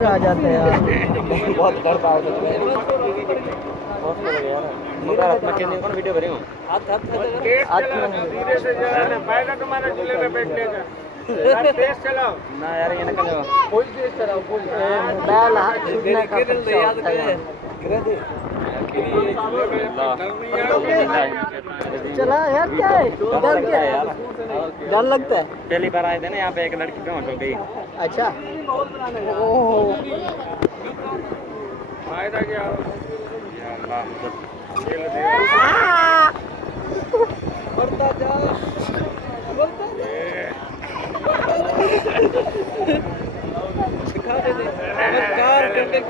आ जाते हैं यार। बहुत डरता है सच में। बहुत लग गया यार। मगर अपना के दिन कौन वीडियो करी हूं। आज धीरे से जरा ना पाएगा तुम्हारे झूले पे बैठने का। यार तेज चलाओ ना यार ये ना कर फुल तेज चलाओ फुल। बैल हाथ छूटने का खतरा होता है। चला यार क्या है डर क्या है? डर लगता है। पहली बार आए थे ना यहाँ पे एक लड़की बेहोश हो गई। अच्छा ओह फायदा क्या हो? या अल्लाह मतलब बढ़ता जा दिखा दे कार करके